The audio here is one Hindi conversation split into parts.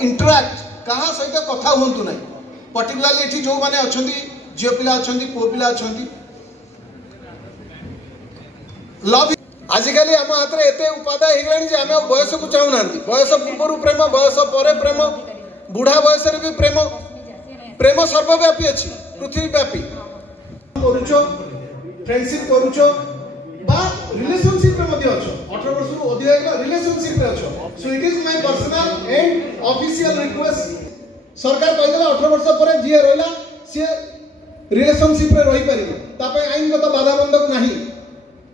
इंटरैक्ट कहाँ सहित कथा हूँ ना पर्टिकुलाली ये जो मैंने अच्छा झील पिला अच्छा पुओ पिला अच्छा लव आजिकल आम हाथ में एत उपादाय हो गला बयस को चाहूना बयस पूर्व प्रेम बयस पर प्रेम बुढ़ा बयस भी प्रेम प्रेम सर्वव्यापी अच्छी पृथ्वीव्यापी फ्रेंडशिप करुच रिलेशनशिप में अच्छो 18 वर्ष रु अधिक रिलेशनशिप में अच्छो so it is my personal and official request सरकार कहिदेला 18 वर्ष पर जी रहिला से रिलेशनशिप में रही पारिबो तापय आईनगत बाधाबंधक नाही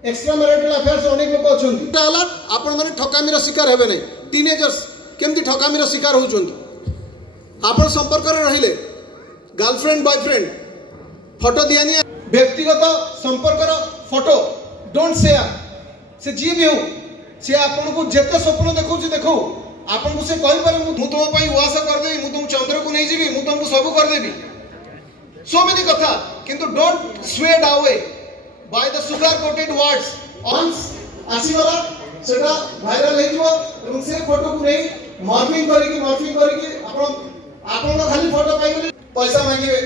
एक्स्ट्रा मैरिटल अफेयर्स अनेक लोक अछंती ताला आपण माने ठकामीर शिकार हेबे नै टीनेजर्स केमती ठकामीर शिकार होउछंती आपण संपर्क रे रहिले गर्लफ्रेंड बॉयफ्रेंड फोटो दियानी व्यक्तिगत संपर्क फोटो डोंट शेयर से जी भी हो से आपन को जेते स्वप्न देखौ देखो आपन को से कहि पारे मु तुम पई उआस कर देबी मु तुम चंद्र को नहीं जीबी मु तुमको सब कर देबी सो मेनी कथा किंतु don't swayed away by the sugar coated words ऑन्स आसीवाला सेटा वायरल हे जिवो एवं से फोटो को नहीं मॉर्फिंग करिकि आपन खाली फोटो पाइबे पैसा मांगिबे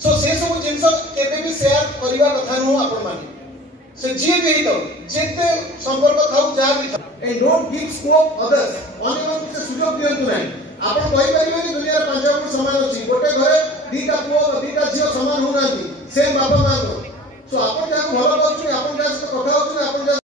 सो से सब जिंस केबे भी शेयर करिवा कथा नु आपन माने से जी भी तो जेते संपर्क थाउ जा भी and don't give scope others अन्य से सुयोग दियंतु नाही आपन कहि परिबेनी दुनिया रे पांच गुण समान अछि गोटे घरे दीटा पुओ दीटा झियो समान हो नांती सेम बाबा मां को सो आपन जा भलो करछु आपन जा कथा होछु आपन